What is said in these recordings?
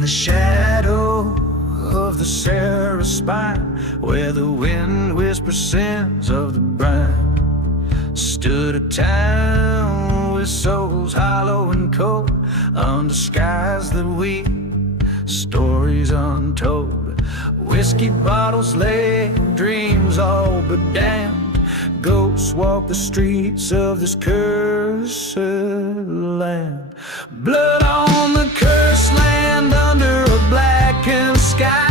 In the shadow of the Sarah spine, where the wind whispers sins of the brine, stood a town with souls hollow and cold, under skies that weep stories untold. Whiskey bottles lay, dreams all but damned. Ghosts walk the streets of this cursed land. Blood on the cursed land under a blackened sky.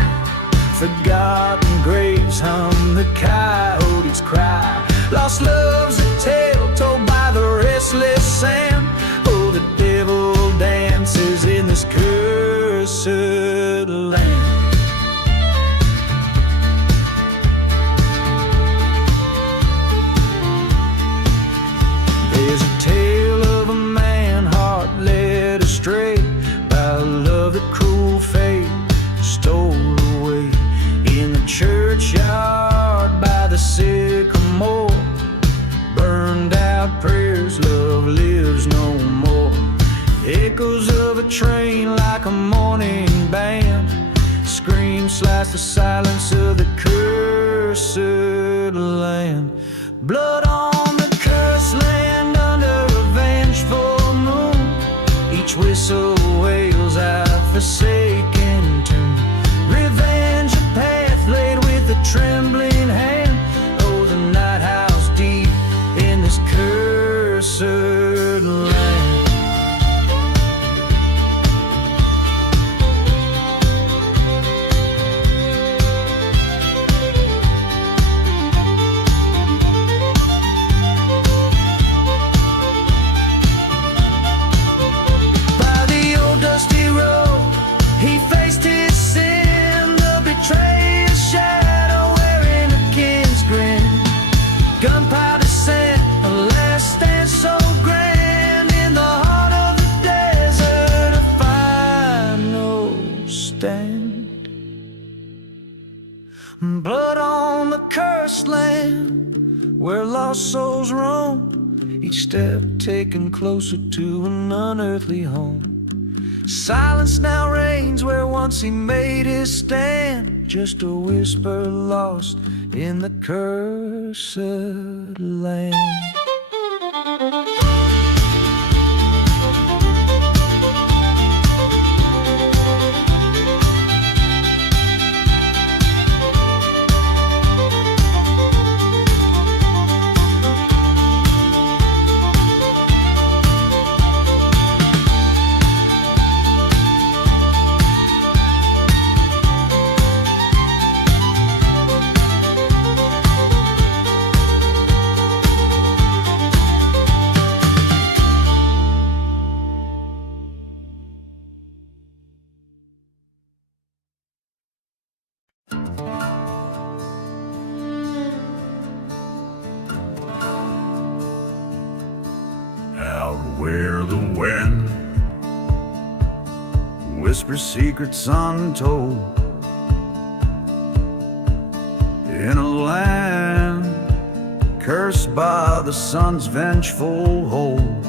Forgotten graves hum the coyotes cry. Lost love's a tale told by the restless sand. Oh, the devil dances in this cursed land. There's a tale of a man heart led astray by a love that cruel fate stole away. In the churchyard by the sycamore, burned out prayers, love lives no more. Echoes of a train like a morning band, screams slice the silence of the cursed land. Blood on the cursed land under a vengeful moon. Each whistle wails out forsaken tune. Revenge a path laid with a trembling hand. Oh, the night house deep in this cursed land. Gunpowder scent, a last stand so grand. In the heart of the desert, a final stand. Blood on the cursed land, where lost souls roam, each step taken closer to an unearthly home. Silence now reigns where once he made his stand, just a whisper lost in the cursed land. Where the wind whispers secrets untold, in a land cursed by the sun's vengeful hold,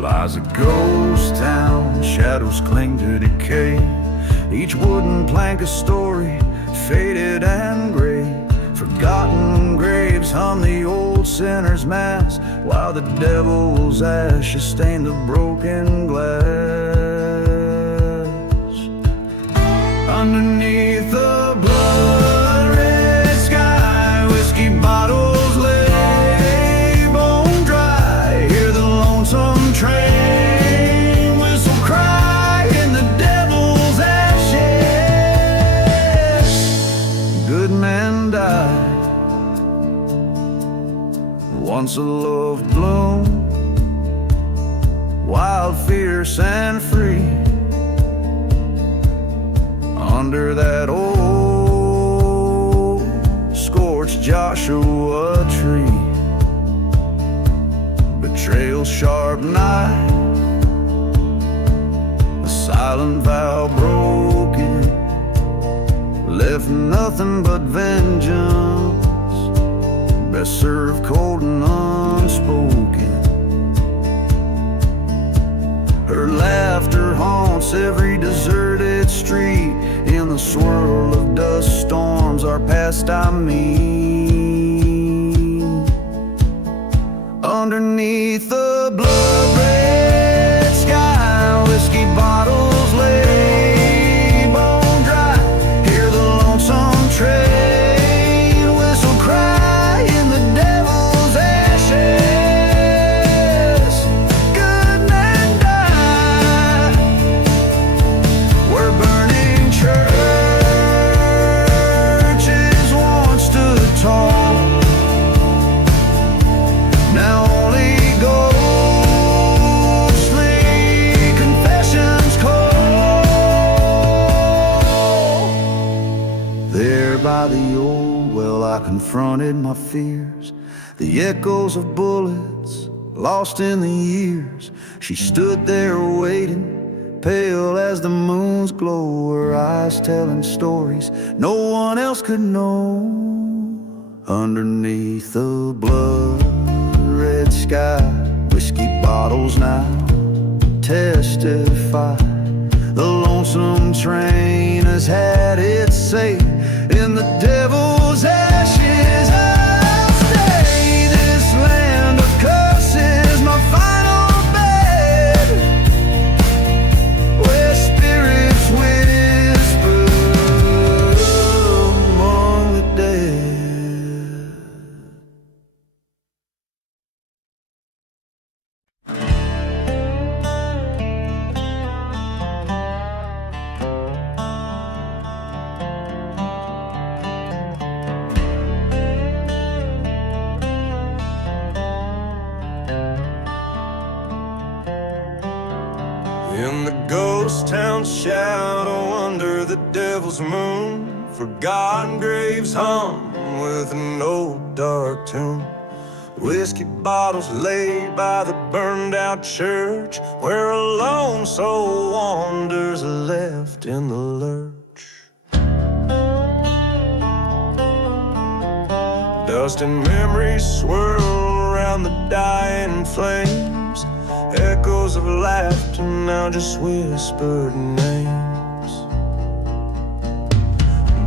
lies a ghost town, shadows cling to decay. Each wooden plank a story, faded and gray. Forgotten graves hum the old sinner's mass, while the devil's ashes stain the broken glass. Underneath the blood-red sky, whiskey bottles lay bone dry. Hear the lonesome train whistle cry in the devil's ashes. Good men die. Once a love bloom, wild, fierce, and free, under that old scorched Joshua tree. Betrayal's sharp knife, a silent vow broken, left nothing but vengeance, best served cold and unspoken. Her laughter every deserted street. In the swirl of dust storms, our past I meet. Underneath the blood-red sky, whiskey bottles lay bone dry. Hear the lonesome train whistle cry in the devil's ashes. Good men die. We're burning churches once stood tall. Now only ghostly confessions call. There by the old well I confronted my fears, the echoes of bullets lost in the years. She stood there waiting, pale as the moon's glow, her eyes telling stories no one else could know. Underneath the blood-red sky, whiskey bottles now testify. The lonesome train has had its say. In the devil's ashes I'll stay. This land of curses, my final bed, where spirits whisper among the dead. In the ghost town shadow under the devil's moon, forgotten graves hum with an old dark tune. Whiskey bottles laid by the burned out church, where a lone soul wanders left in the lurch. Dust and memories swirl around the dying flames, echoes of laughter now just whispered names.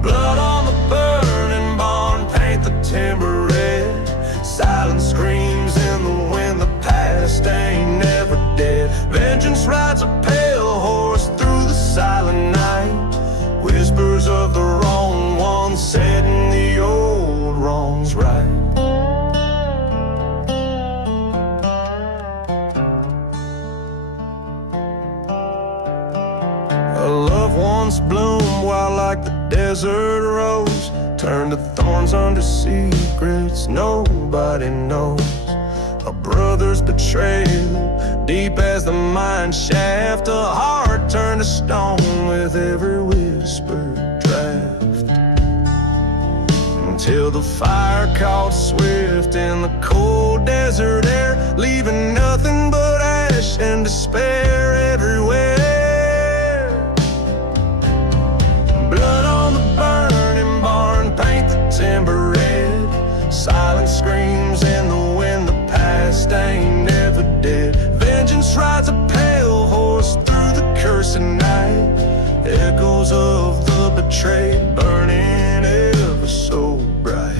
Blood on the burning barn, paint the timber red. Silent screams in the wind, the past ain't never dead. Vengeance rides a pale horse through the silent night. Whispers of the wrong ones setting the old wrongs right. Once bloomed wild like the desert rose, turned to thorns under secrets nobody knows. A brother's betrayal, deep as the mine shaft. A heart turned to stone with every whispered draft. Until the fire caught swift in the cold desert air, leaving nothing but ash and despair everywhere. Blood on the burning barn, paint the timber red. Silent screams in the wind, the past ain't never dead. Vengeance rides a pale horse through the cursing night. Echoes of the betrayed burning ever so bright.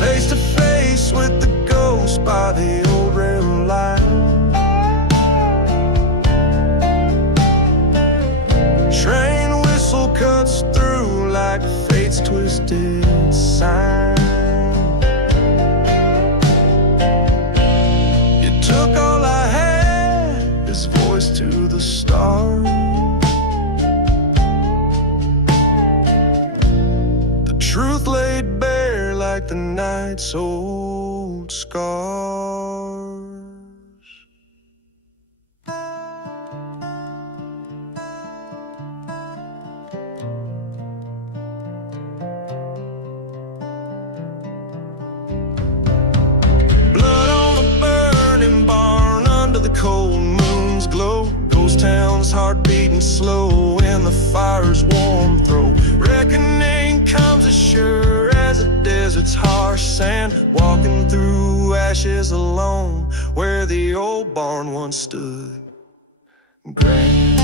Face to face with the ghost by the old rail line. Train whistle cuts through like fate's twisted sign. You took all I had, his voice to the stars. The truth laid bare like the night's old scars. Cold moon's glow, ghost town's heart beating slow in the fire's warm throat. Reckoning comes as sure as the desert's harsh sand, walking through ashes alone where the old barn once stood. gray.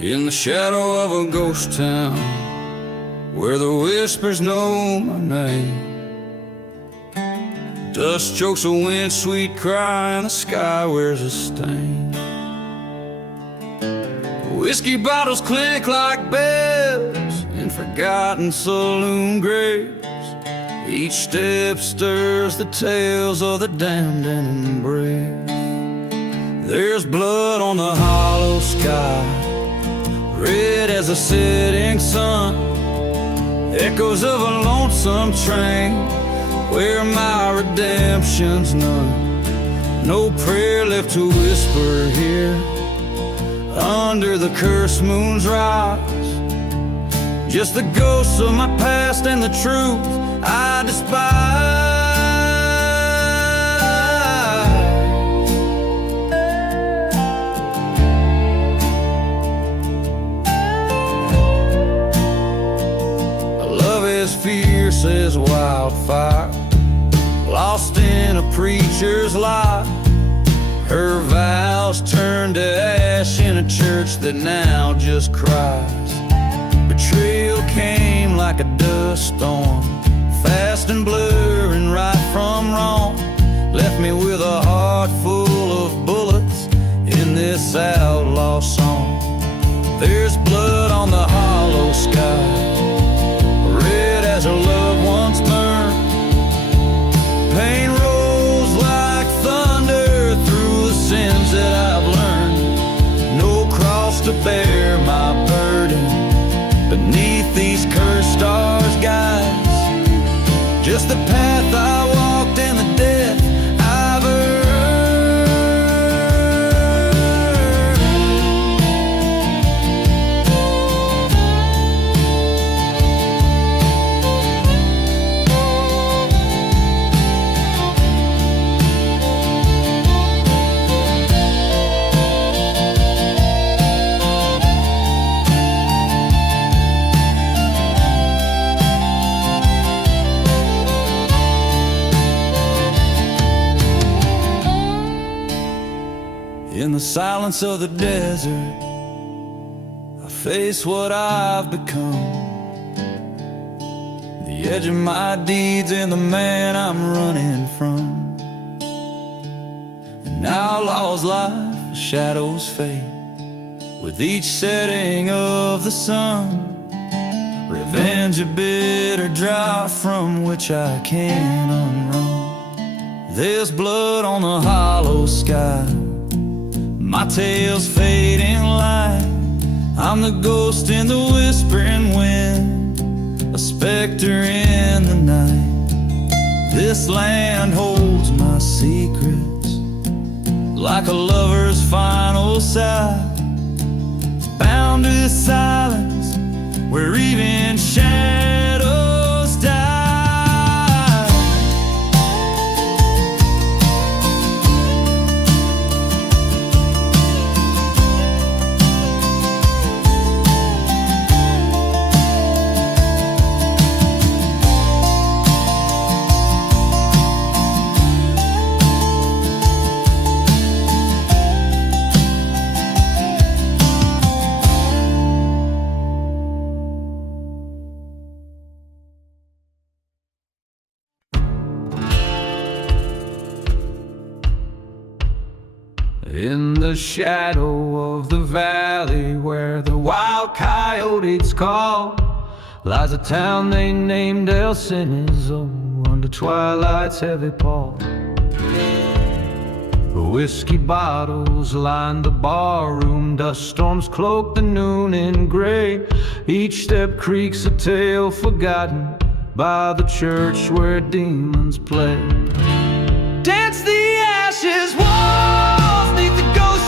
In the shadow of a ghost town, where the whispers know my name, dust chokes a wind, sweet cry, and the sky wears a stain. Whiskey bottles clink like bells in forgotten saloon graves. Each step stirs the tales of the damned and embraced. There's blood on the hollow sky, red as a setting sun, echoes of a lonesome train where my redemption's none. No prayer left to whisper here under the cursed moon's rise, just the ghosts of my past and the truth I despise. Fierce as wildfire, lost in a preacher's lie. Her vows turned to ash in a church that now just cries. Betrayal came like a dust storm, fast and blurring right from wrong. Left me with a heart full of bullets in this outlaw song. There's blood on the hollow sky, as her loved ones burned. Pain rolls like thunder through the sins that I've learned. No cross to bear my burden beneath these cursed stars, guys. Just the path I walked and the death I've earned. In the silence of the desert, I face what I've become, the edge of my deeds and the man I'm running from. An outlaw's life, a shadow's fate, with each setting of the sun. Revenge a bitter drought from which I can't unrun. There's blood on the hollow sky, my tale's fading light. I'm the ghost in the whispering wind, a specter in the night. This land holds my secrets like a lover's final sigh, bound to the silence where even shadows die. In the shadow of the valley where the wild coyotes call, lies a town they named El Cenizo under twilight's heavy pall. Whiskey bottles line the barroom, dust storms cloak the noon in gray. Each step creaks a tale forgotten by the church where demons play. Dance the ashes walls neath the ghost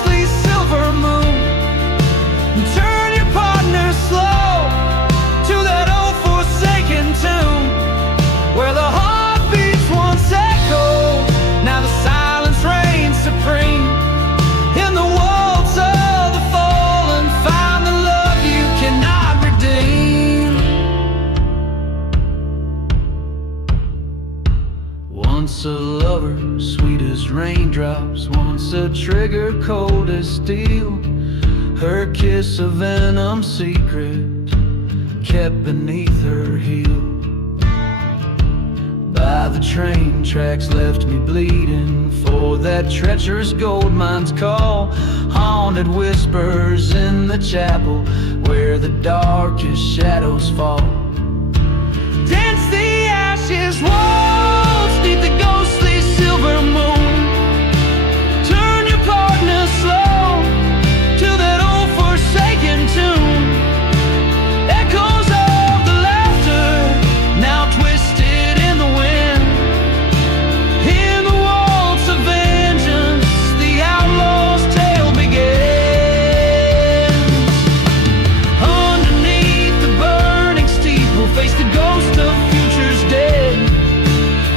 Once a lover, sweet as raindrops. Once a trigger, cold as steel. Her kiss a venom secret kept beneath her heel. By the train tracks left me bleeding for that treacherous gold mine's call. Haunted whispers in the chapel where the darkest shadows fall. Dance the ashes waltz neath the ghostly silver moon. Turn your partner slow to that old forsaken tune. Echoes of the laughter now twisted in the wind. In the waltz of vengeance, the outlaw's tale begins. Underneath the burning steeple, face the ghost of futures dead.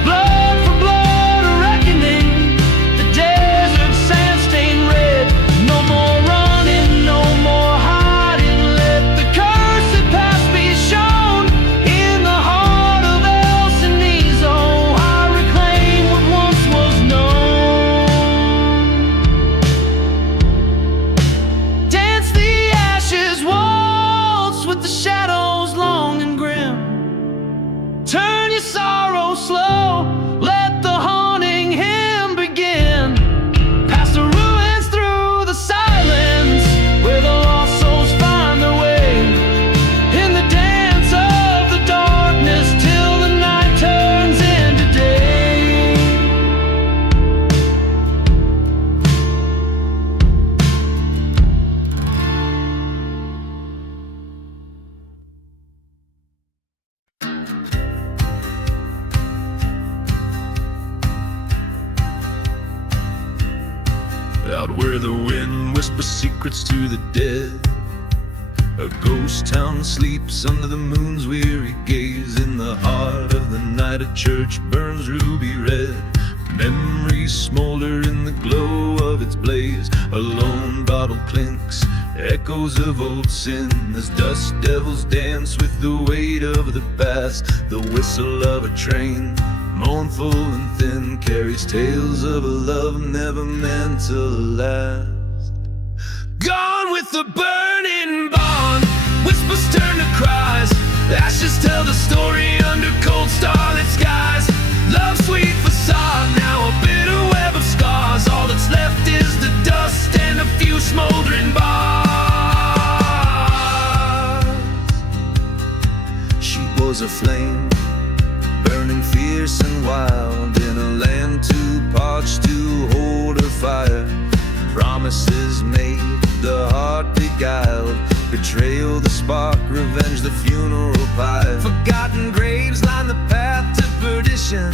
Blood for blood, a reckoning, the desert sand stained red. No more running, no more hiding, let the cursed past be shown. In the heart of Elsini's, oh, I reclaim what once was known. Dance the ashes waltz with the shadows long and grim. Turn your sorrow slow, let the haunting hymn begin. Past the ruins, through the silence, where the lost souls find their way. In the dance of the darkness, till the night turns into day. Out where the wind whispers secrets to the dead, a ghost town sleeps under the moon's weary gaze. In the heart of the night a church burns ruby red. Memories smolder in the glow of its blaze. A lone bottle clinks, echoes of old sin, as dust devils dance with the weight of the past. The whistle of a train, mournful and thin, carries tales of a love never meant to last. Gone with the burning barn, whispers turn to cries. Ashes tell the story under cold starlit skies. Love's sweet facade, now a bitter web of scars. All that's left is the dust and a few smoldering bars. She was a flame, burning fierce and wild, in a land too parched to hold her fire. Promises made, the heart beguiled, betrayal the spark, revenge the funeral pyre. Forgotten graves line the path to perdition,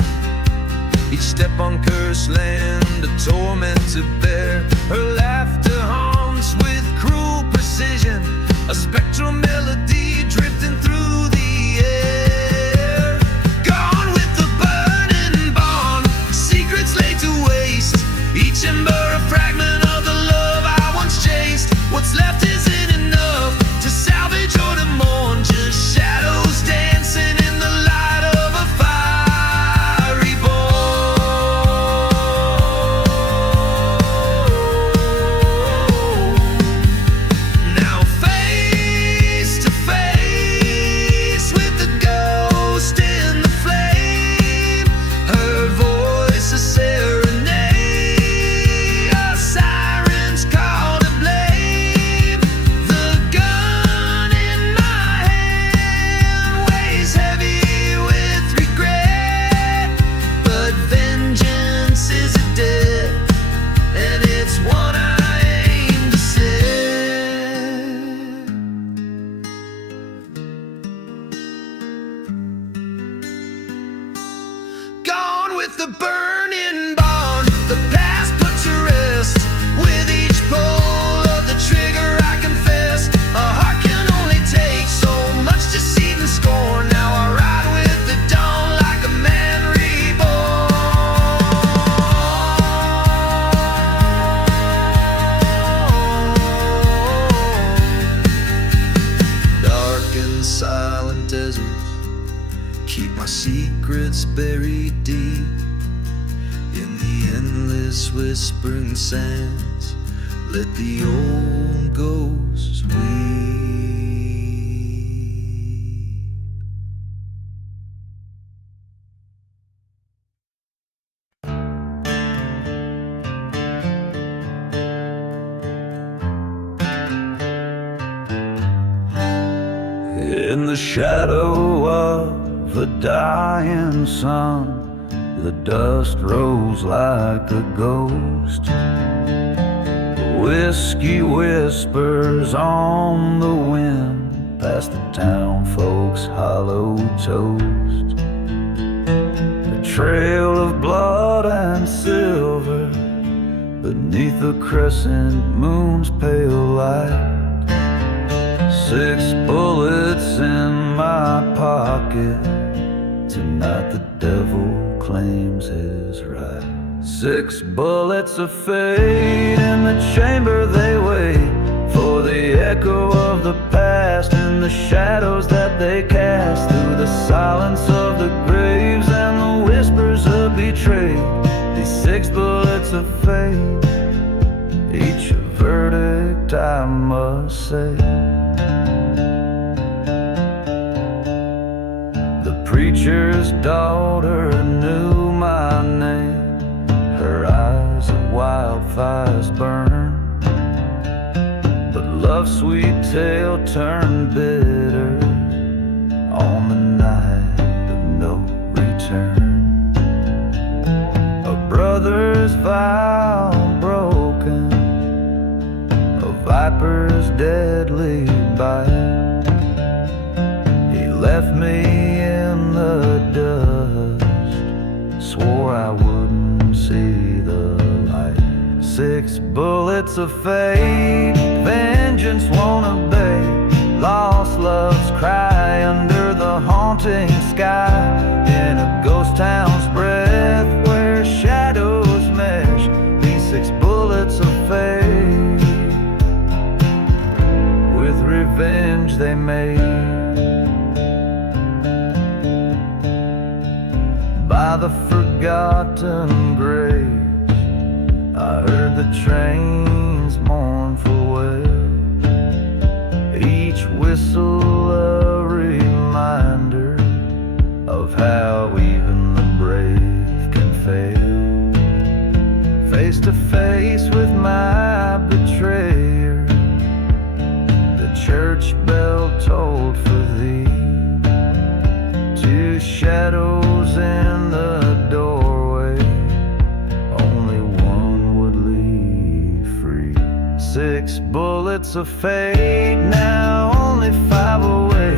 each step on cursed land a torment to bear. Her laughter haunts with cruel precision, a spectral melody drifting through the air. Gone with the burning barn, secrets laid to waste, each ember a fragment of the love I once chased. What's left isn't enough to salvage or to mourn, just shadows dancing in the light of a fire reborn. Now face to face with the ghost in the flame, her voice a serenade, a siren's call to blame. The gun in my hand weighs heavy with regret, but vengeance is a debt, and it's one I aim to set. Gone with the burning barn, the past put to rest. With each pull of the trigger I confess, a heart can only take so much deceit and scorn. Now I ride with the dawn like a man reborn. Dark and silent deserts keep my secrets buried deep. endless whispering sands, let the old ghosts weep. In the shadow of the dying sun, the dust rose like a ghost. Whiskey whispers on the wind, past the town folks' hollow toast. A trail of blood and silver beneath the crescent moon's pale light. 6 bullets in my pocket, tonight the devil claims his right. 6 bullets of fate in the chamber, they wait for the echo of the past and the shadows that they cast through the silence of the graves and the whispers of betrayed. These 6 bullets of fate, each a verdict I must say. The preacher's daughter knew my name, her eyes of wildfires burn, but love's sweet tale turned bitter on the night of no return. A brother's vow broken, a viper's deadly bite. He left me in the dust, swore I wouldn't see the light. 6 bullets of fate, vengeance won't obey. Lost loves cry under the haunting sky, in a ghost town's breath where shadows mesh. These 6 bullets of fate, with revenge they made. By the forgotten graves, I heard the train's mournful wail, each whistle a reminder of how even the brave can fail. Face to face with my betrayer, the church bell tolled for thee. 2 shadows in the doorway, only one would leave free. 6 bullets of fate, now only 5 away.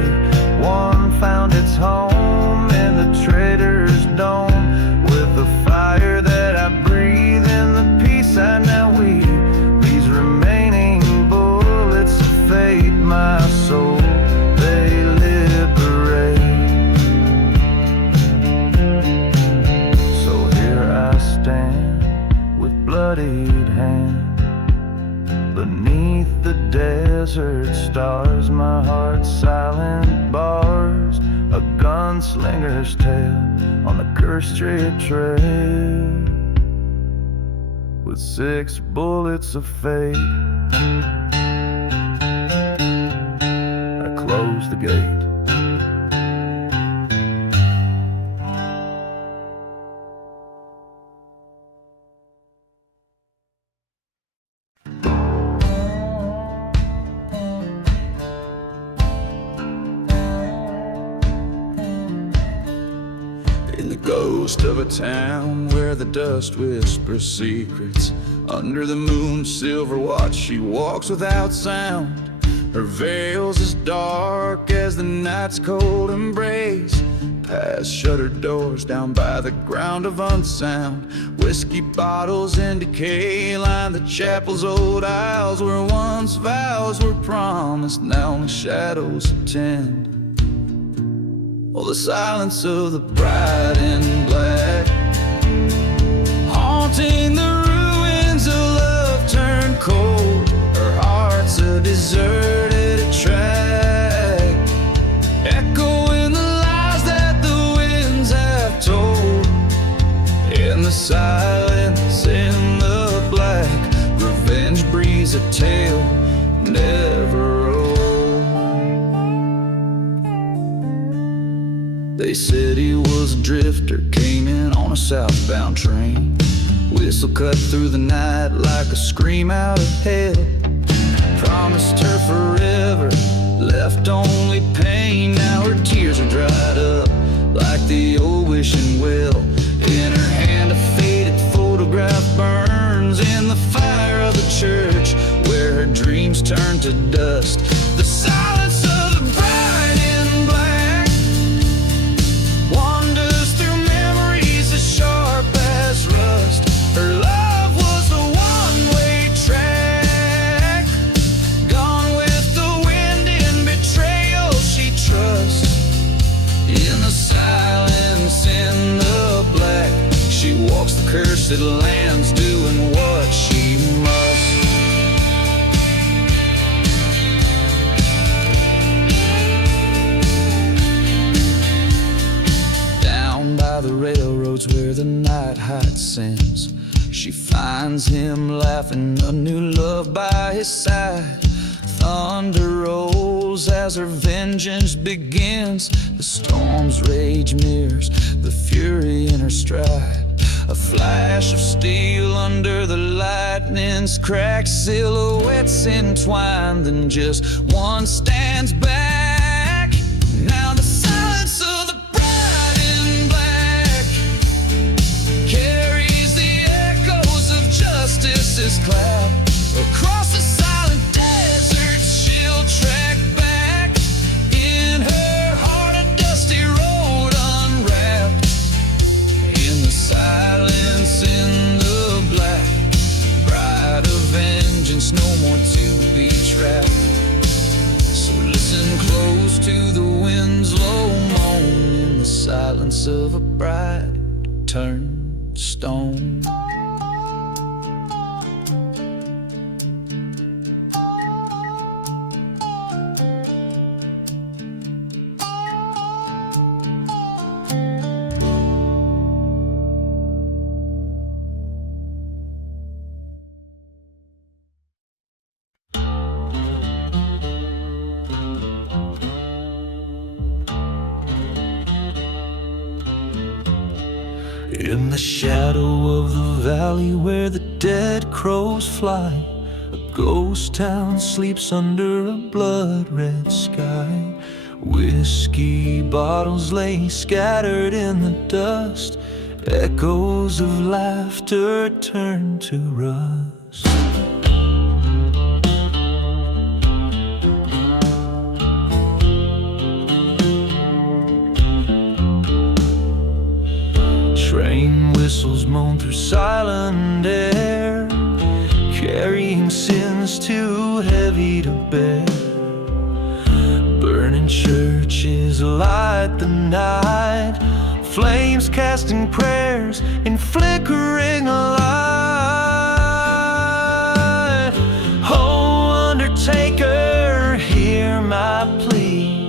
One found its home in the traitor's dome, with the fire that I breathe and the peace I now weave. These remaining bullets of fate, my soul, they liberate. Stand with bloodied hand beneath the desert stars, my heart's silent bars, a gunslinger's tale on the cursed street trail, with 6 bullets of fate. I closed the gate. Ghost of a town where the dust whispers secrets, under the moon's silver watch she walks without sound. Her veil's as dark as the night's cold embrace, past shuttered doors down by the ground of unsound. Whiskey bottles in decay line the chapel's old aisles, where once vows were promised, now only shadows attend. Oh, the silence of the bride in black, haunting the ruins of love turned cold. Her heart's a deserted track, echoing the lies that the winds have told. In the silence They said he was a drifter, came in on a southbound train. Whistle cut through the night like a scream out of hell. Promised her forever, left only pain. Now her tears are dried up like the old wishing well. In her hand a faded photograph burns in the fire of the church where her dreams turn to dust. The silence of the bride in black wanders through memories as sharp as rust. Her love was a one-way track, gone with the wind in betrayal she trusts. In the silence, in the black, she walks the cursed lands doing what she must. Down by the railroads where the night hides sins, she finds him laughing, a new love by his side. Thunder rolls as her vengeance begins. The storm's rage mirrors the fury in her stride. A flash of steel under the lightning's cracked silhouettes entwined. Then just one stands back. Now the silence of the bride in black carries the echoes of justice's cloud. Across the silent desert she'll track back. In her heart a dusty road unwrapped. In the silence, in the black, bride of vengeance, no more to be trapped. So listen close to the wind's low moan. In the silence of a bride turned stone. In the shadow of the valley where the dead crows fly, a ghost town sleeps under a blood-red sky. Whiskey bottles lay scattered in the dust. Echoes of laughter turn to rust. Train whistles moan through silent air, carrying sins too heavy to bear. Burning churches light the night, flames casting prayers in flickering light. Oh, undertaker, hear my plea.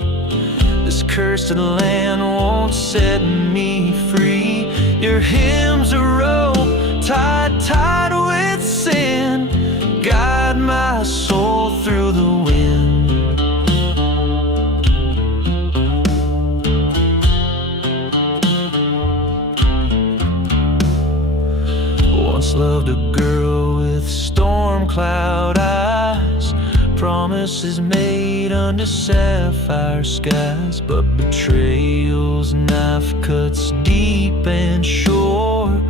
This cursed land won't set me free. Your hymns a rope tied with sin. Guide my soul through the wind. Once loved a girl with storm cloud eyes, promises made under sapphire skies. But betrayal's knife cuts deep and sure,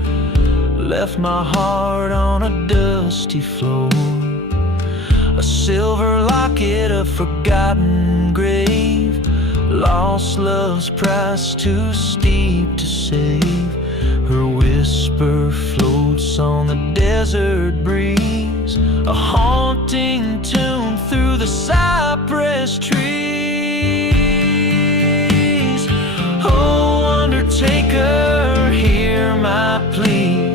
left my heart on a dusty floor. A silver locket, a forgotten grave, lost love's price too steep to save. Her whisper floats on the desert breeze, a haunting tune through the cypress trees. Oh, undertaker, hear my plea.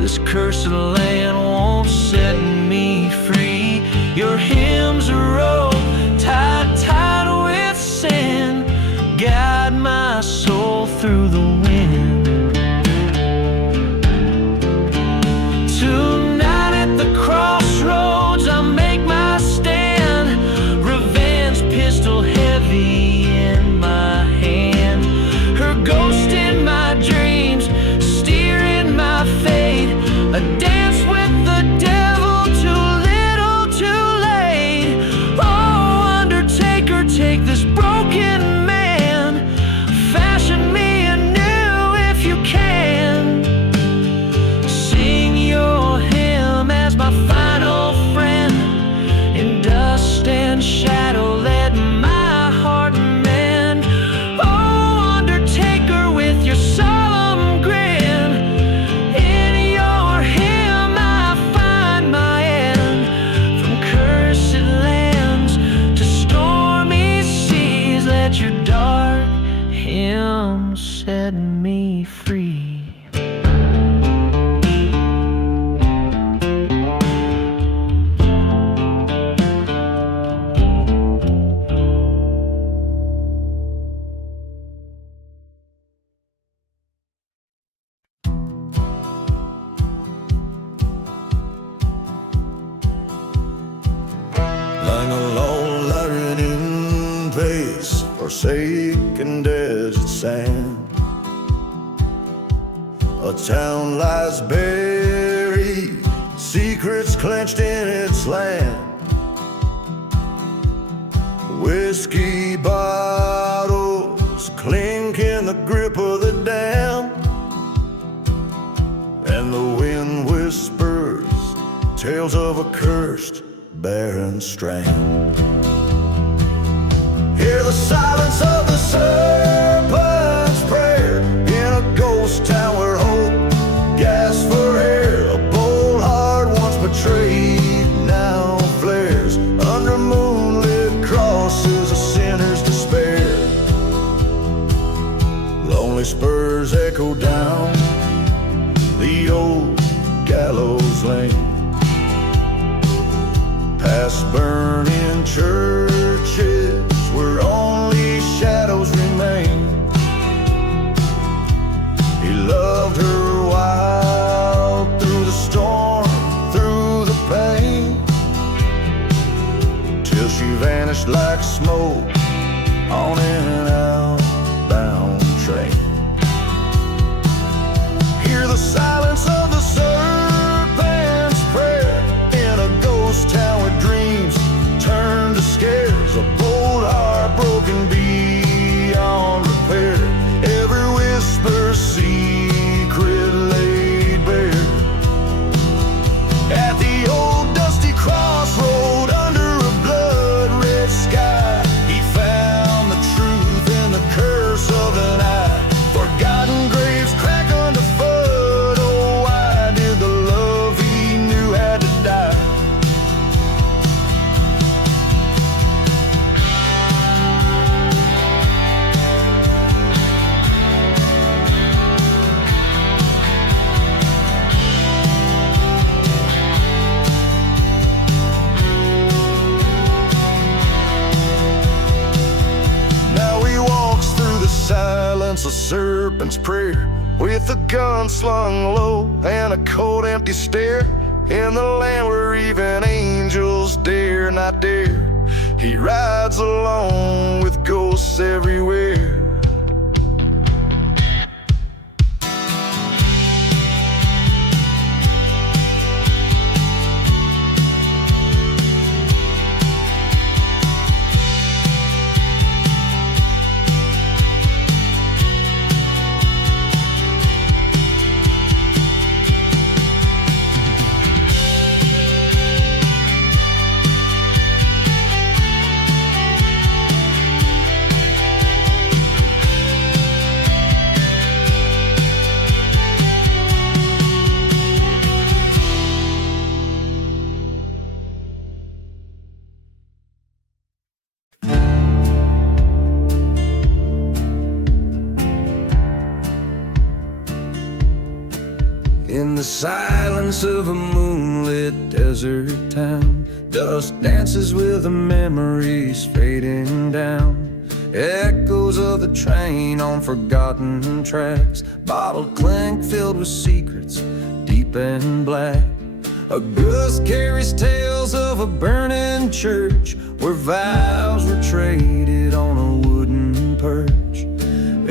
This cursed land won't set me free. Your hymns a rope tied with sin. Guide my soul through the wind. Tonight at the crossroads I make my stand, revenge pistol heavy in my hand. set me free. Lying alone, lying in place, forsaken desert sand. A town lies buried, secrets clenched in its land. Whiskey bottles clink in the grip of the dam, and the wind whispers tales of a cursed barren strand. Hear the silence of the serpent's prayer in a ghost town where hope gasps for air. A bold heart once betrayed now flares under moonlit crosses, a sinner's despair. Lonely spurs echo down the old gallows lane, past burning churches where only shadows remain. He loved her wild through the storm, through the pain, till she vanished like smoke on an outbound train. Hear the silence of the serpent's prayer in a ghost town where dreams turn to scares. A bold heart broken beyond repair, every whisper secret laid bare. At the old dusty crossroad under a blood-red sky, he found the truth in the curse of an eye. Forgotten graves crack underfoot. Oh, why did the love he knew had to die? Now he walks through the silence of serpent's prayer, with a gun slung low and a cold empty stare, in the land where even angels dare not dare. He rides alone with ghosts everywhere. In the silence of a moonlit desert town, dust dances with the memories fading down. Echoes of the train on forgotten tracks, bottle clink filled with secrets deep and black. A ghost carries tales of a burning church where vows were traded on a wooden perch.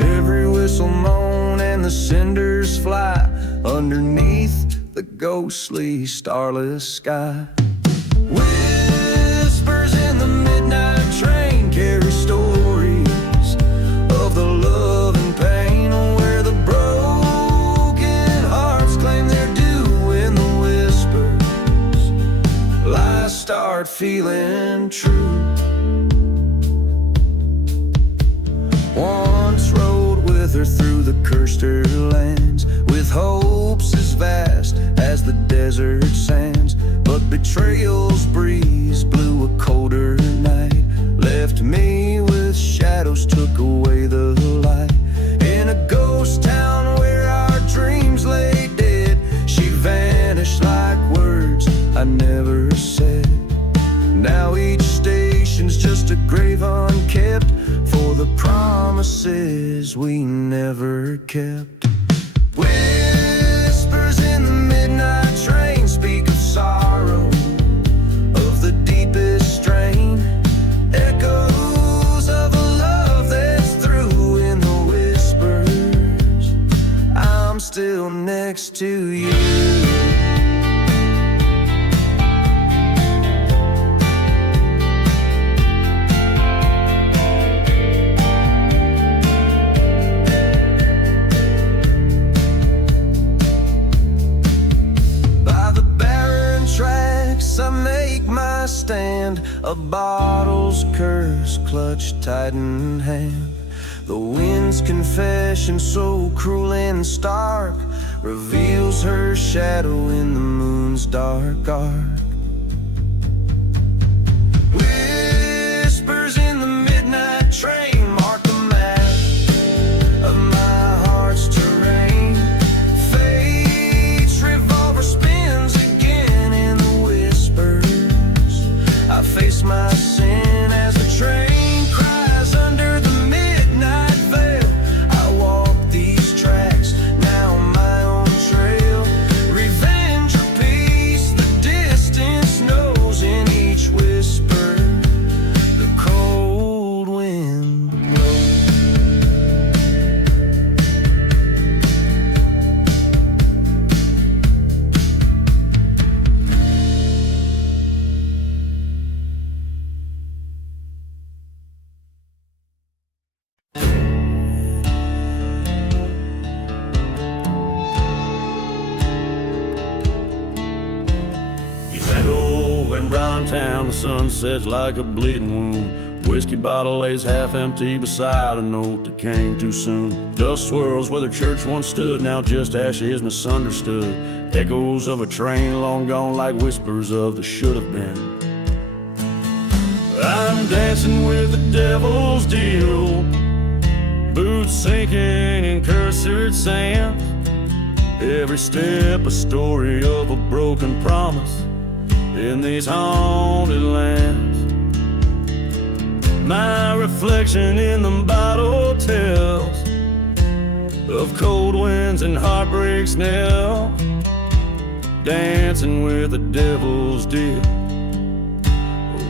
Every whistle moan and the cinders fly underneath the ghostly starless sky. Whispers in the midnight train carry stories of the love and pain, where the broken hearts claim their due when the whispers lies start feeling true. Once rode with her through the cursed lands, with hopes as vast as the desert sands, but betrayal's breeze blew a colder night, left me with shadows, took away the light. In a ghost the promises we never kept. Whispers in the midnight train speak of sorrow, of the deepest strain. Echoes of a love that's through in the whispers. I'm still next to you. I make my stand, a bottle's curse clutched tight in hand. The wind's confession, so cruel and stark, reveals her shadow in the moon's dark arc. Whispers in the midnight train mark the map of my heart's terrain. Fate's revolver spins again in the whispers. I face my sin as the train cries under the midnight veil. I walk these tracks, now my own trail. Revenge or peace, the distance knows in each whisper. The cold wind blows. And round town, the sun sets like a bleeding wound. Whiskey bottle lays half empty beside a note that came too soon. Dust swirls where the church once stood, now just ashes misunderstood. Echoes of a train long gone like whispers of the should have been. I'm dancing with the devil's deal, boots sinking in cursed sand. Every step a story of a broken promise in these haunted lands. My reflection in the bottle tells of cold winds and heartbreak's knell. Dancing with the devil's deal,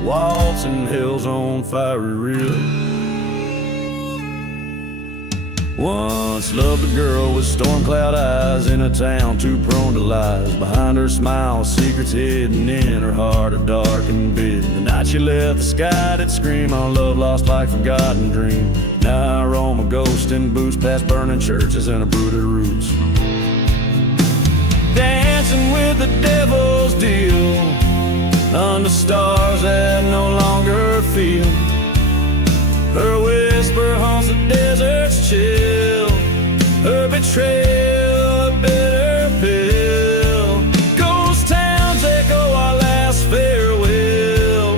waltzing hell's on fiery reel. Once loved a girl with storm cloud eyes in a town too prone to lies. Behind her smile, secrets hidden in her heart are dark and big. The night she left, the sky did scream on love lost like forgotten dream. Now I roam a ghost in boots past burning churches and uprooted roots. Dancing with the devil's deal under stars that no longer feel. Her whisper haunts the desert's chill. Her betrayal, a bitter pill. Ghost towns echo our last farewell.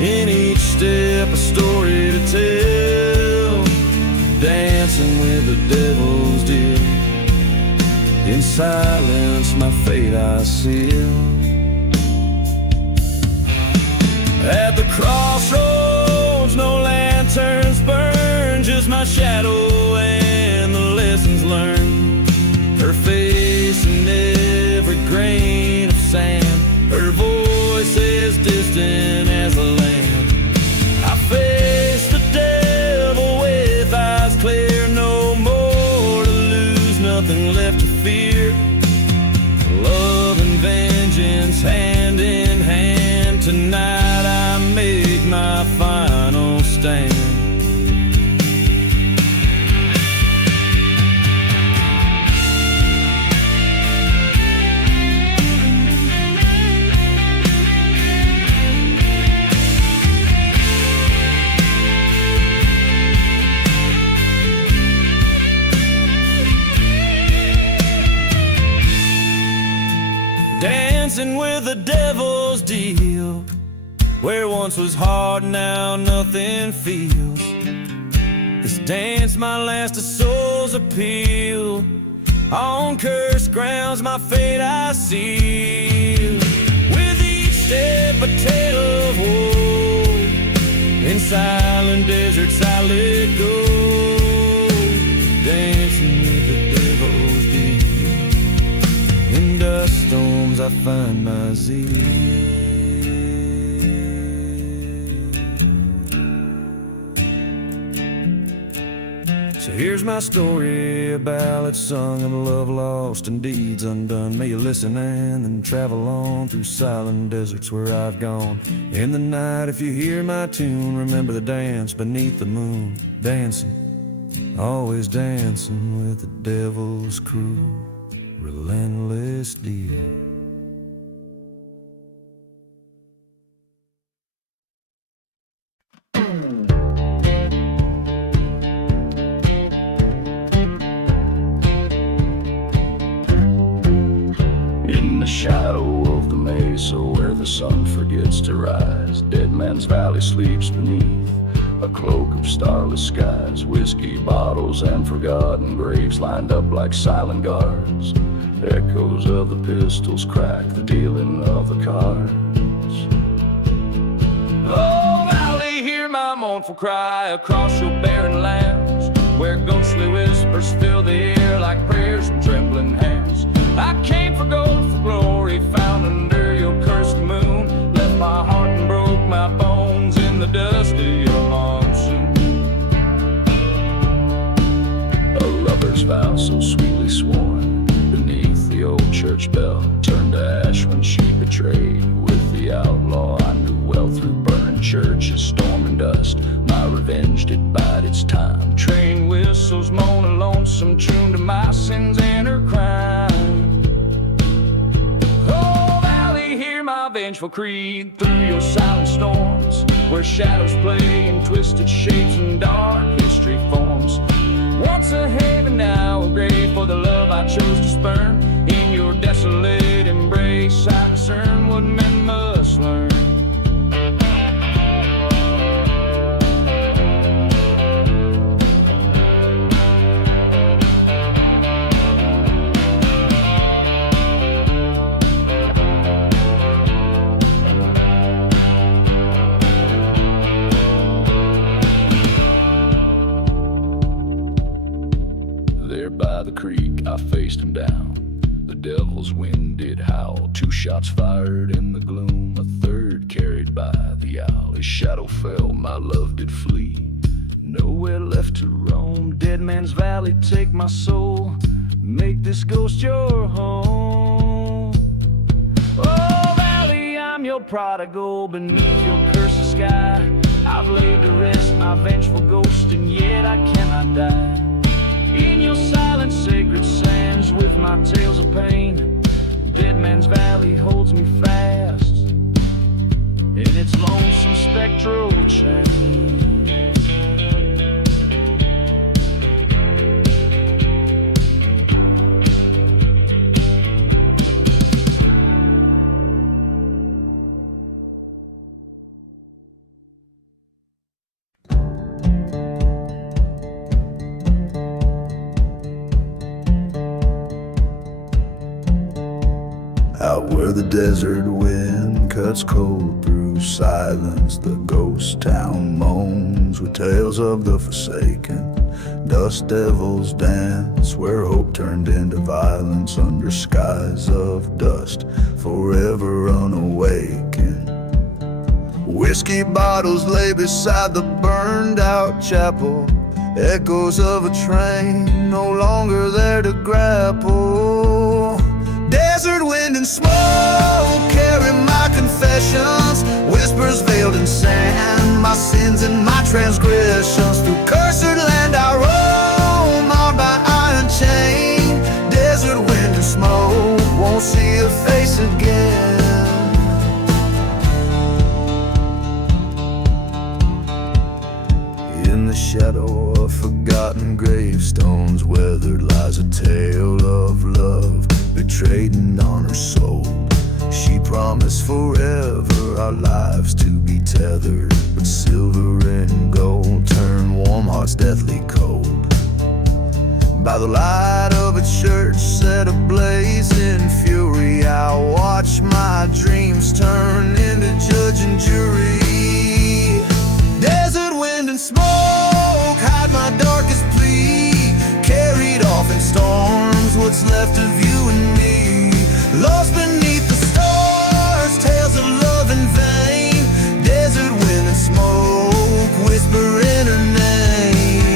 In each step a story to tell. Dancing with the devil's deal. In silence my fate I seal. At the crossroads no lanterns burn, just my shadow and the lessons learned. Her face in every grain of sand, her voice as distant as a land. I face the devil with eyes clear, no more to lose, nothing left to fear. Love and vengeance hand in hand, tonight I make my final stand. Dancing with the devil's deal, where once was hard now nothing feels. This dance might last a soul's appeal. On cursed grounds my fate I seal. With each step a tale of woe, In silent deserts I let go, dancing with the devil's deep. In dust storms I find my zeal. So here's my story, a ballad sung of love lost and deeds undone. May you listen and then travel on through silent deserts where I've gone. In the night, if you hear my tune, remember the dance beneath the moon. Dancing, always dancing with the devil's crew. Relentless deal. Shadow of the mesa where the sun forgets to rise, Dead Man's Valley sleeps beneath a cloak of starless skies. Whiskey bottles and forgotten graves lined up like silent guards. Echoes of the pistols crack the dealing of the cards. Oh, Valley, hear my mournful cry across your barren lands, where ghostly whispers fill the air like prayers from trembling hands. I came for gold, for glory, found under your cursed moon. Left my heart and broke my bones in the dust of your monsoon. A lover's vow so sweetly sworn beneath the old church bell turned to ash when she betrayed with the outlaw I knew well. Through burning churches, storm and dust, my revenge did bide its time. Train whistles moan a lonesome tune to my sins and her crime. My vengeful creed through your silent storms, where shadows play in twisted shapes and dark history forms. Once a haven, now a grave for the love I chose to spurn. In your desolate embrace I discern what men must learn. By the creek I faced him down. The devil's wind did howl. 2 shots fired in the gloom, a third carried by the owl. His shadow fell, my love did flee, nowhere left to roam. Dead Man's Valley, take my soul, make this ghost your home. Oh Valley, I'm your prodigal beneath your cursed sky. I've laid to rest my vengeful ghost, and yet I cannot die. In your silent sacred sands with my tales of pain, Dead Man's Valley holds me fast in its lonesome spectral chain. Out where the desert wind cuts cold through silence, the ghost town moans with tales of the forsaken. Dust devils dance where hope turned into violence under skies of dust, forever unawakened. Whiskey bottles lay beside the burned out chapel, echoes of a train no longer there to grapple. Desert wind and smoke carry my confessions, whispers veiled in sand, my sins and my transgressions. Through cursed land I roam, armed by iron chain. Desert wind and smoke won't see a face again. In the shadow of forgotten gravestones, weathered lies a tale of love betrayed and honor sold. She promised forever our lives to be tethered, but silver and gold turn warm hearts deathly cold. By the light of a church set ablaze in fury, I watch my dreams turn into judge and jury. smoke, hide my darkest plea. Carried off in storms, what's left of you and me. Lost beneath the stars, tales of love in vain. Desert wind and smoke, whispering her name.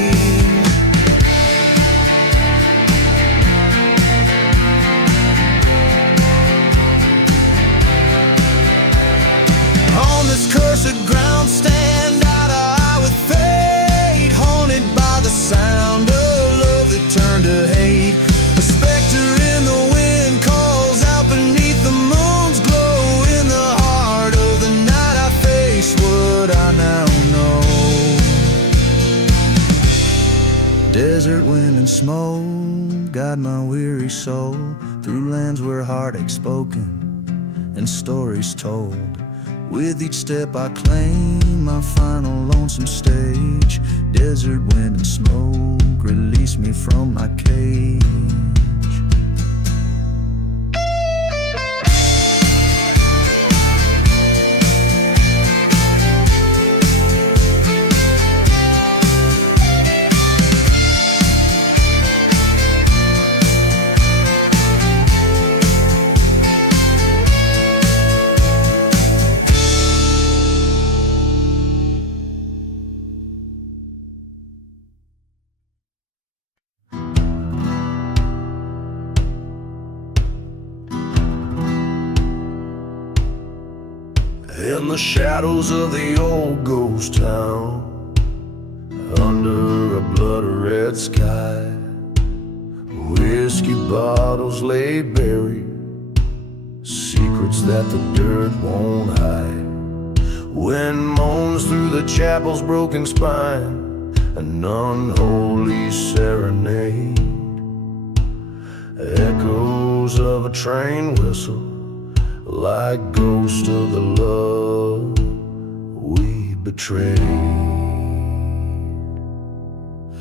On this cursed ground, stand eye to eye with fate, haunted by the sound of love that turned to hate. A specter in the wind calls out beneath the moon's glow. In the heart of the night I face what I now know. Desert wind and smoke guide my weary soul through lands where heartache's spoken and stories told. With each step I claim my final lonesome stage. Desert wind and smoke release me from my cage. In the shadows of the old ghost town, under a blood-red sky, whiskey bottles lay buried, secrets that the dirt won't hide. Wind moans through the chapel's broken spine, an unholy serenade. Echoes of a train whistle, like ghosts of the love we betrayed.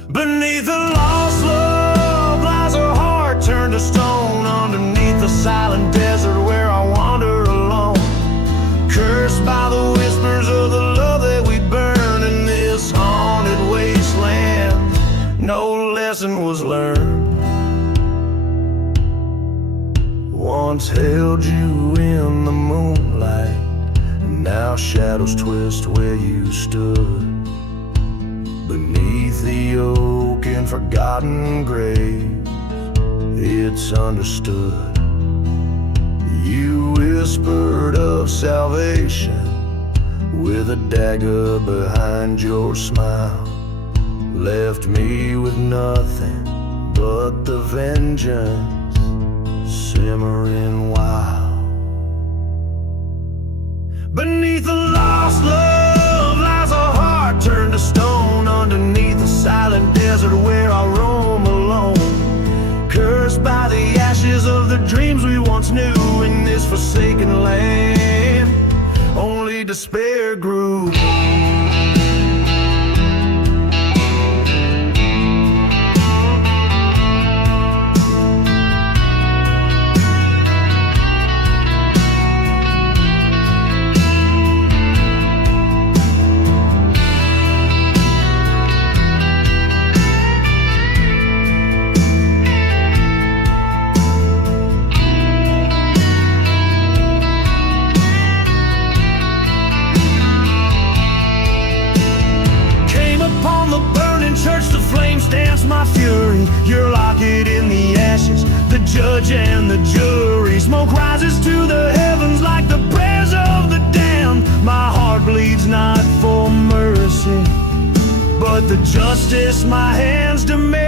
Beneath the lost love lies a heart turned to stone. Underneath the silent desert where I wander alone, cursed by the whispers of the love that we burn. In this haunted wasteland, no lesson was learned. Once held you in the moonlight, and now shadows twist where you stood. Beneath the oak and forgotten graves, it's understood. You whispered of salvation with a dagger behind your smile. Left me with nothing but the vengeance simmering wild. Beneath the lost love lies a heart turned to stone. Underneath the silent desert where I roam alone, cursed by the ashes of the dreams we once knew. In this forsaken land, only despair grew. My fury, your locket in the ashes, the judge and the jury. Smoke rises to the heavens like the prayers of the damned. My heart bleeds not for mercy, but the justice my hands demand.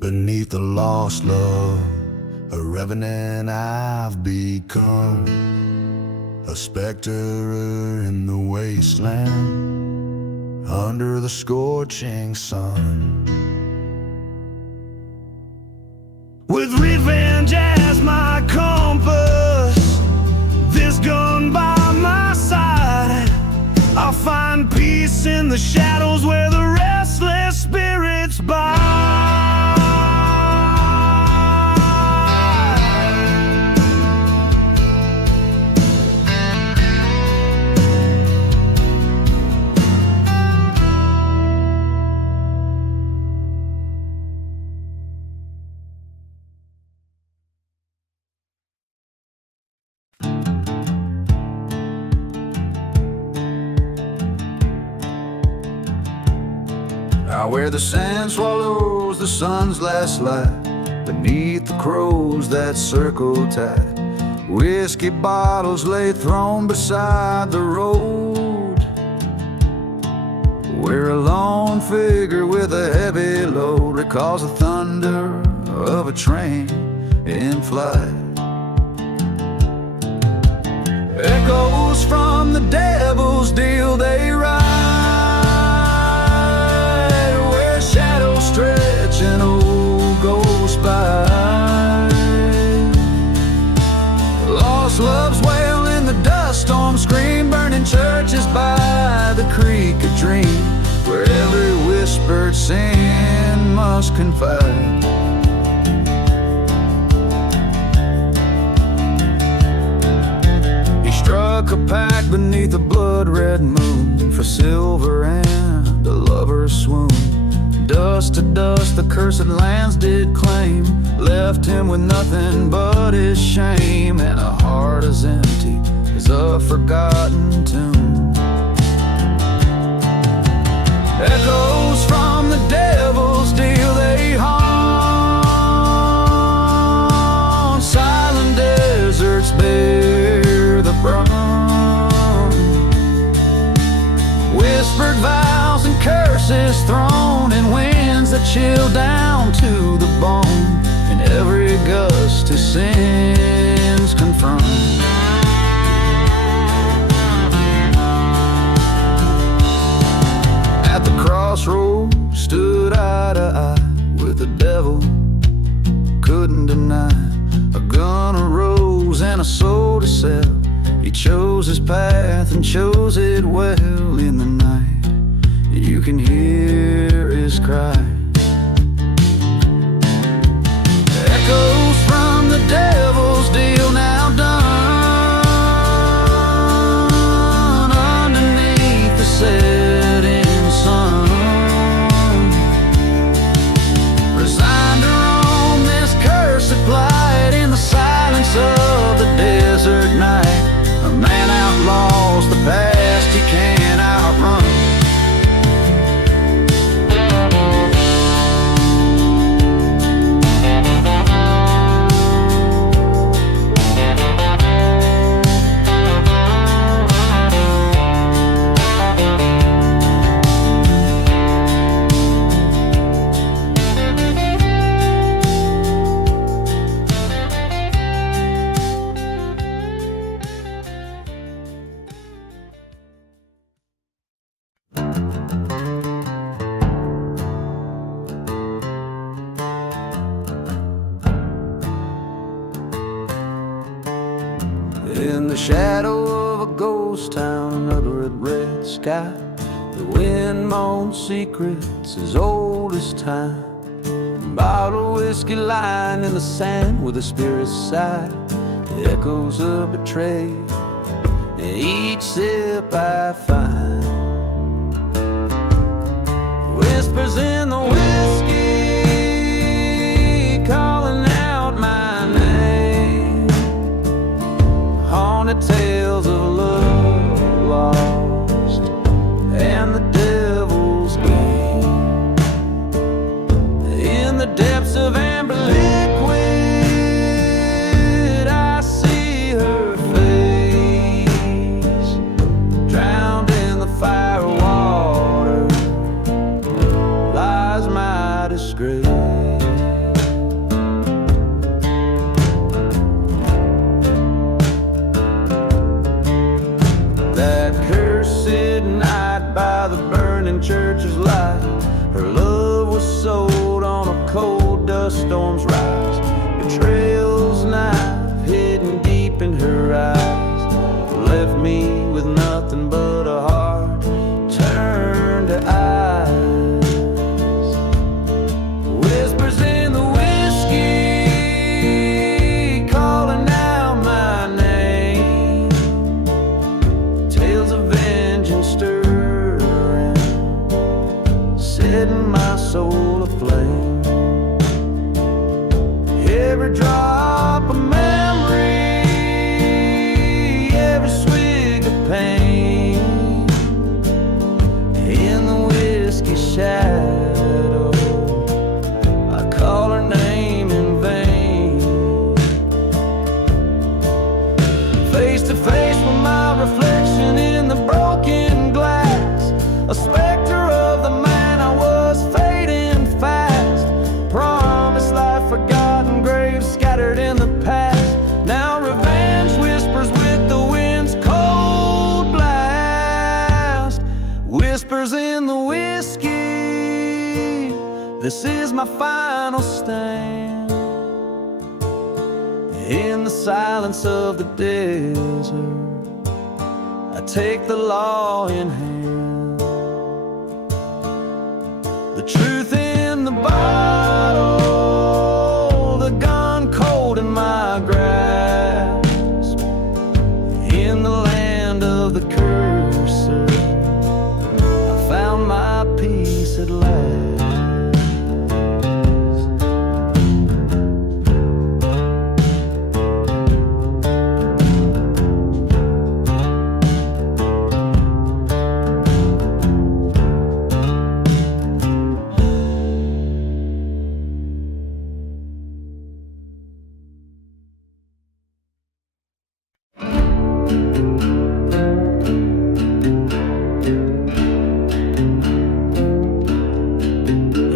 Beneath the lost love, a revenant I've become, a specter in the wasteland, under the scorching sun. With revenge as my compass, this gun by my side, I'll find peace in the shadows where the restless spirits bide. Out where the sand swallows the sun's last light, beneath the crows that circle tight, whiskey bottles lay thrown beside the road, where a lone figure with a heavy load recalls the thunder of a train in flight. Echoes from the devil's deal they ride, where shadows stretch and old ghosts by. Lost loves wail in the dust storm scream, burning churches by the creek of dream, where every whispered sin must confide. Struck a pact beneath a blood-red moon for silver and a lover's swoon. Dust to dust the cursed lands did claim, left him with nothing but his shame, and a heart as empty as a forgotten tomb. Echoes from the devil's deal they haunt, silent deserts bear the brunt. Whispered vows and curses thrown in winds that chill down to the bone, in every gust his sins confront. At the crossroads stood eye to eye with the devil, couldn't deny. A gun arose and a soul to sell. He chose his path and chose it well. In the night you can hear his cry, echoes from the devil's deal now done, underneath the setting sun. Resigned to roam this cursed plight in the silence of the desert night. A man outlaws the past he can't outrun. In the shadow of a ghost town under a red sky, the wind moans secrets as old as time. Bottle whiskey lying in the sand where the spirits sigh, the echoes of betrayal in each sip I find. Whispers in the whiskey calling out my name, haunted tales of love lost and the devil's game. In the depths of amber liquid I see her face, drowned in the fire water lies my disgrace. By the burning church's light, her love was sold on a cold dust storm's rise. Betrayal's knife hidden deep in her eyes left me with nothing but a heart turned to ice. Whispers in the whiskey calling out my name, tales of vengeance stir, setting my soul aflame. Every drop of memory, every swig of pain, in the whiskey shadow. I call her name in vain. Face to face with my reflection in the broken glass, a specter of the man I was, fading fast. Promised life, forgotten graves scattered in the past. Now revenge whispers with the wind's cold blast. Whispers in the whiskey, this is my final stand. In the silence of the desert, I take the law in hand. The truth in the bottle, the gun cold in my grasp. In the land of the cursor, I found my peace at last.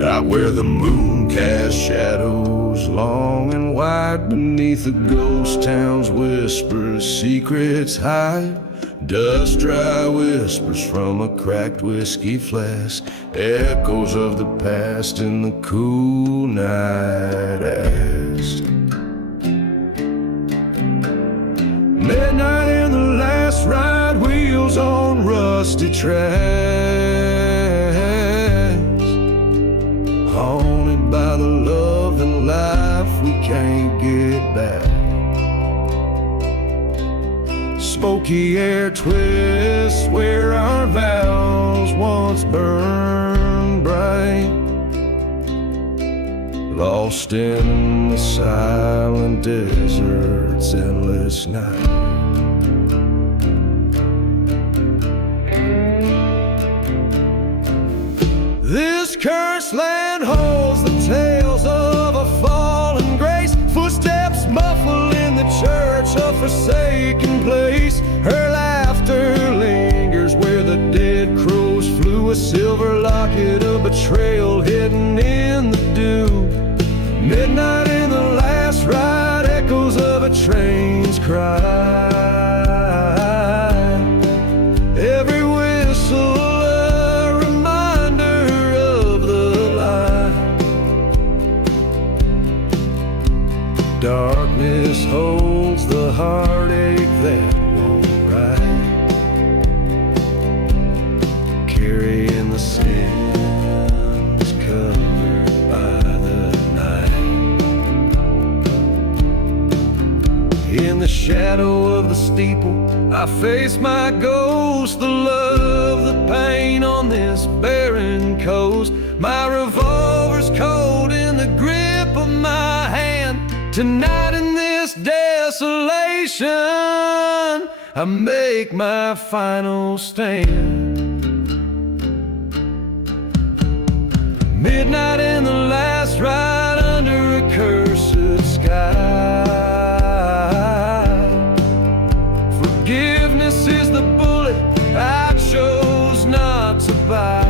Out where the moon casts shadows long and wide, beneath the ghost town's whispers, secrets hide. Dust dry whispers from a cracked whiskey flask, echoes of the past in the cool night ask. Midnight in the last ride, wheels on rusty tracks, haunted by the love and life we can't get back. Smoky air twists where our vows once burned bright, lost in the silent desert's endless night. This cursed land holds the tales of a fallen grace, footsteps muffle in the church, a forsaken place. Her laughter lingers where the dead crows flew, a silver locket of betrayal hidden in the dew. Midnight in the last ride, echoes of a train's cry. Every whistle a reminder of the lie. Darkness holds the heartache that won't ride, carrying the sins covered by the night. In the shadow of the steeple, I face my ghost, the love, the pain on this barren coast. My revolver's cold in the grip of my hand. Tonight in this desolation, I make my final stand. Midnight in the last ride under a cursed sky. Forgiveness is the bullet I chose not to buy.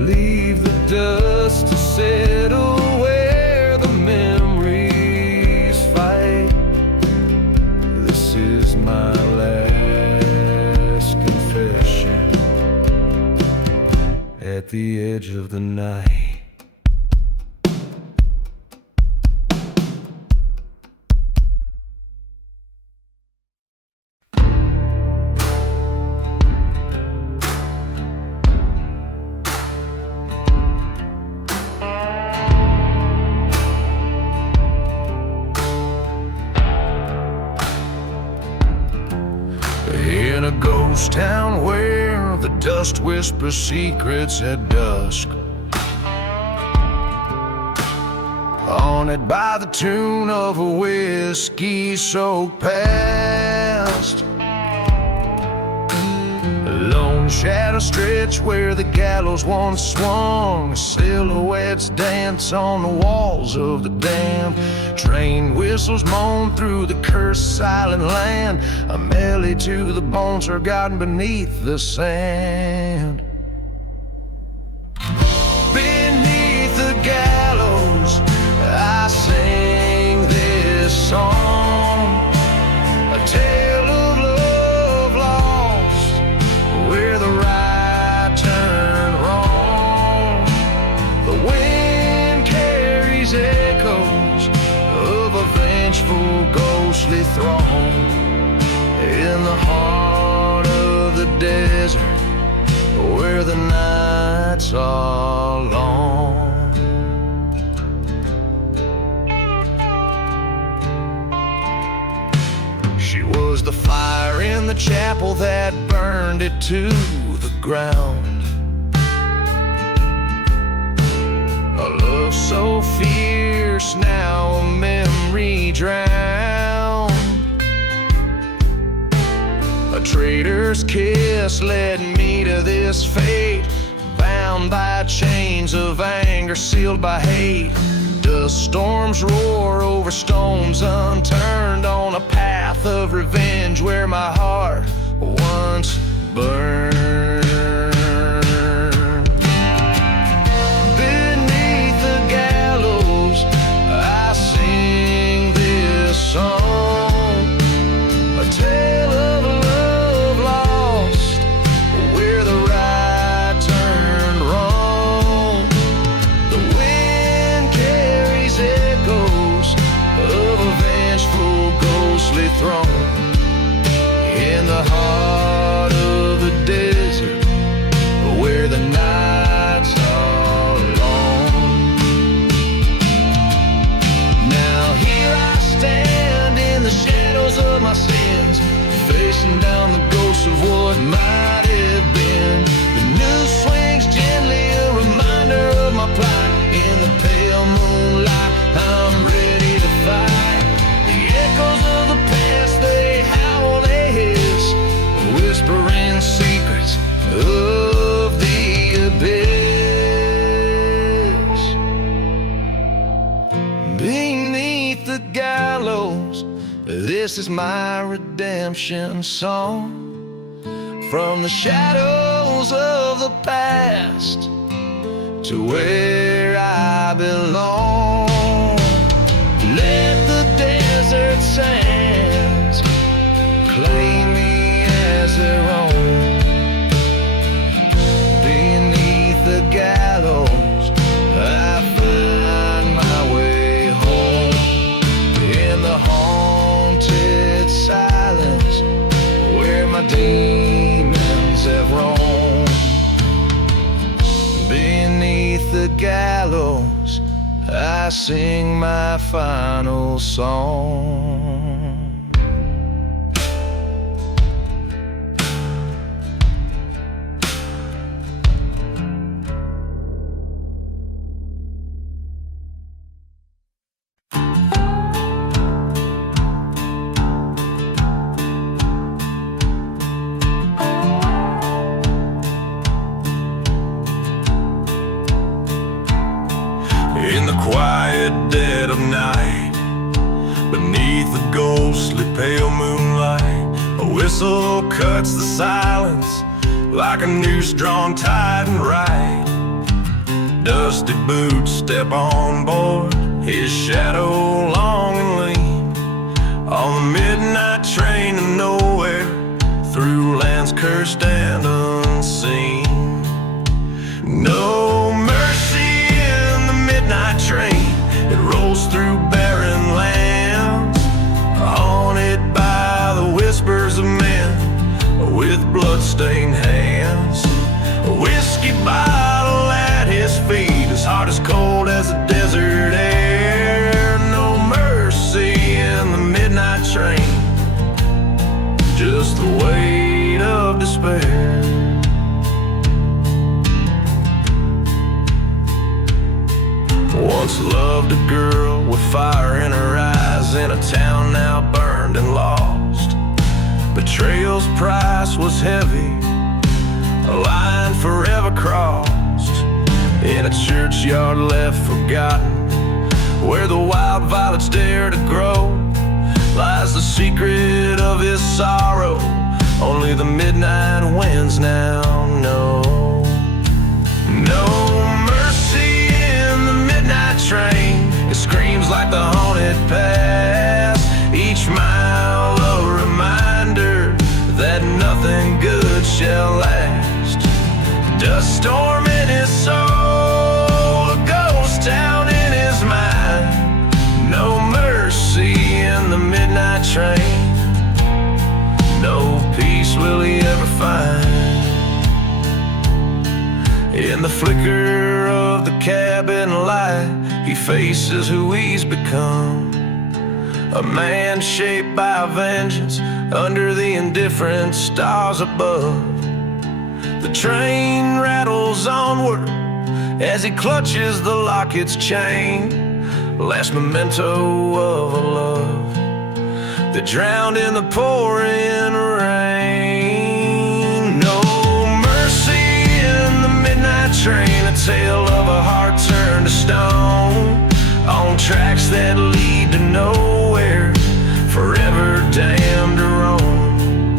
Leave the dust to settle where the memories fight. This is my last confession at the edge of the night. In a ghost town where the dust whispers secrets at dusk, haunted by the tune of a whiskey-soaked past, alone Shadows stretch where the gallows once swung. Silhouettes dance on the walls of the dam. Train whistles moan through the cursed silent land. A melody to the bones forgotten beneath the sand. Beneath the gallows I sing this song, a tale of love lost where the right turned wrong. The wind carries echoes of a vengeful ghostly throng in the heart of the desert where the nights are long. She was the fire in the chapel that burned it to the ground. A love so fierce, now a memory drowned. A traitor's kiss led me to this fate, bound by chains of anger, sealed by hate. Dust storms roar over stones unturned on a path of revenge where my heart once burned. Beneath the gallows I sing this song, a tale of love lost where the right turned wrong. The wind carries echoes of a vengeful ghostly throng in the heart of the desert where the nights are long. Now here I stand in the shadows of my sins, facing down the ghosts of what might have been. The noose swings gently, a reminder of my plight. In the pale moonlight I'm ready to fight. The echoes of the past, they howl, they hiss, whispering secrets of the abyss. Beneath the gallows, this is my redemption song. From the shadows of the past to where I belong. Let the desert sands claim me as their own. Beneath the gallows I find my way home. In the haunted silence where my demons have roamed. Beneath the gallows I sing my final song. In the quiet dead of night, beneath the ghostly pale moonlight, a whistle cuts the silence like a noose drawn tight and right. Dusty boots step on board, his shadow long and lean, on the midnight train to nowhere, through lands cursed and unseen. No mercy in the midnight train, it rolls through barren lands, haunted by the whispers of men with bloodstained hands. A whiskey bottle at his feet, his heart is cold as the desert air. No mercy in the midnight train, just the weight of despair. Once loved a girl with fire in her eyes, in a town now burned and lost. Betrayal's price was heavy, churchyard left forgotten, where the wild violets dare to grow, lies the secret of his sorrow. Only the midnight winds now know. No mercy in the midnight train. It screams like the haunted past. Each mile a reminder that nothing good shall last. Dust storm in his soul, a ghost town in his mind. No mercy in the midnight train. No peace will he ever find. In the flicker of the cabin light, he faces who he's become. A man shaped by vengeance under the indifferent stars above. The train rattles onward as he clutches the locket's chain, last memento of a love that drowned in the pouring rain. No mercy in the midnight train, a tale of a heart turned to stone, on tracks that lead to nowhere, forever damned to roam.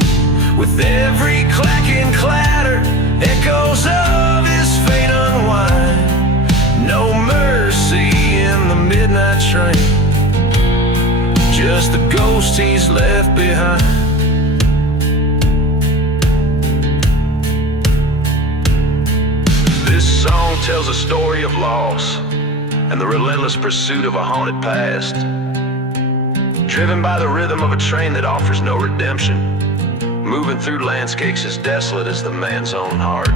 With every clacking clatter, echoes of his fate unwind. No mercy in the midnight train, just the ghost he's left behind. This song tells a story of loss and the relentless pursuit of a haunted past, driven by the rhythm of a train that offers no redemption, moving through landscapes as desolate as the man's own heart.